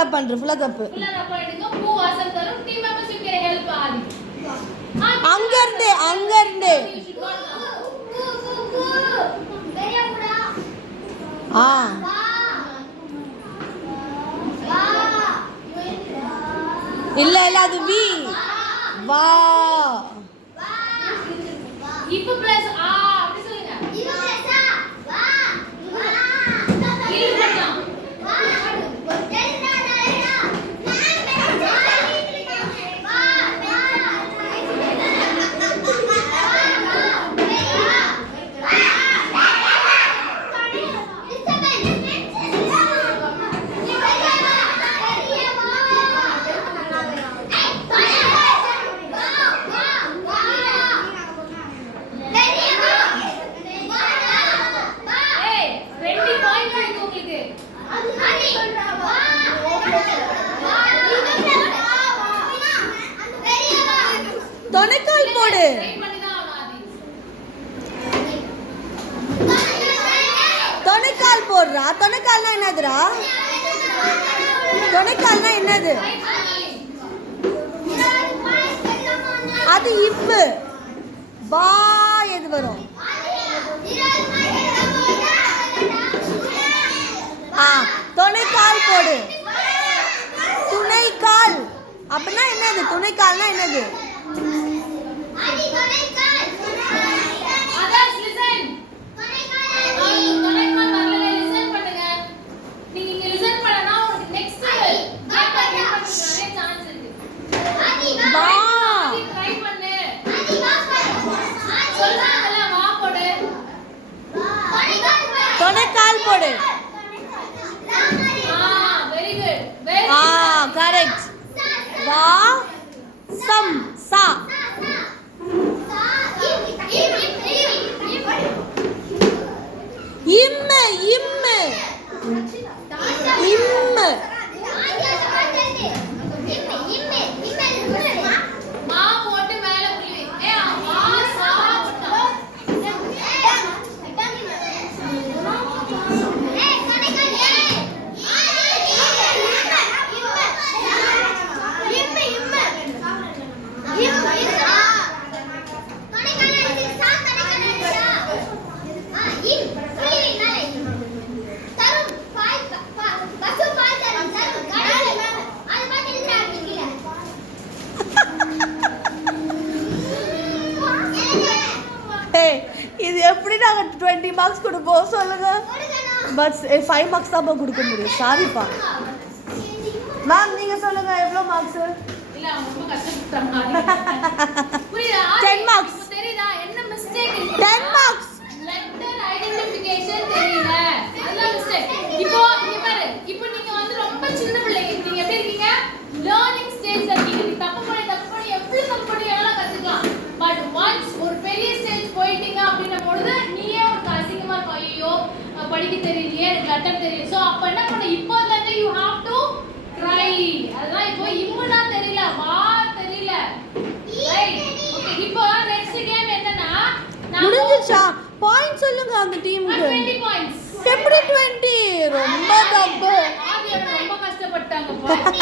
ரப் பண்ற ஃபுல்லா தப்பு ஃபுல்லா ரப் பண்ணிடுங்க பூ வாசல் தரும் team members you can help Aadhi அங்க இருந்து இல்ல அது வி வா இப்ப பிளஸ் ஆ அப்படி சொல்லுங்க இப்ப பிளஸ் ஆ வா இல்ல வா தொனைக்கால் போடு தொனைக்கால் போடுறா தொனைக்கால்னா என்னதுடா தொனைக்கால்னா என்னது அது இப்பு வா எது வரும் தொனைக்கால் போடு துணைக்கால் அப்படின்னா என்னது துணைக்கால்னா என்னது தொனைக்கால் போடு கரெக்ட் வா சம் சா இம்மு இம்மு இம்மு மா போட்டு மேல புள்ளி ஏ வா சா இது எப்படி நாங்கள் 20 மார்க்ஸ் கொடுப்போம் சொல்லுங்க பட் 5 மார்க்ஸ் தான் கொடுக்க முடியும் சாரிப்பா மேம் நீங்க சொல்லுங்க எவ்வளோ மார்க்ஸ் இல்ல அவங்க ரொம்ப கஷ்டப்பட்டாங்க புரியுதா 10 மார்க்ஸ் தெரியுதா என்ன மிஸ்டேக் 10 மார்க்ஸ் லெட்டர் ஐடென்டிஃபிகேஷன் தெரியல அதான் மிஸ்டேக் இப்போ இங்க பாரு இப்போ நீங்க வந்து ரொம்ப சின்ன பிள்ளைங்க நீங்க எப்படி இருக்கீங்க லேர்னிங் ஸ்டேஜ்ல இருக்கீங்க நீ தப்பு பண்ணி எப்படி தப்பு பண்ணி எல்லாம் கத்துக்கலாம் பட் ஒன்ஸ் ஒரு பெரிய ஸ்டேஜ் போயிட்டீங்க அப்படின பொழுது நீயே ஒரு அசிங்கமா இருக்கும் ஐயோ படிக்க தெரியலையே எனக்கு லெட்டர் தெரியும் சோ அப்ப என்ன பண்ண இப்போல இருந்து யூ ஹேவ் டு ட்ரை அதான் இப்போ இம்முனா தெரியல வா தெரியல ரைட் ஓகே இப்போ நெக்ஸ்ட் கேம் என்னன்னா முடிஞ்சிச்சா பாயிண்ட் சொல்லுங்க அந்த டீமுக்கு 20 பாயிண்ட்ஸ் எப்படி 20 ரொம்ப தப்பு ஆதி ரொம்ப கஷ்டப்பட்டாங்க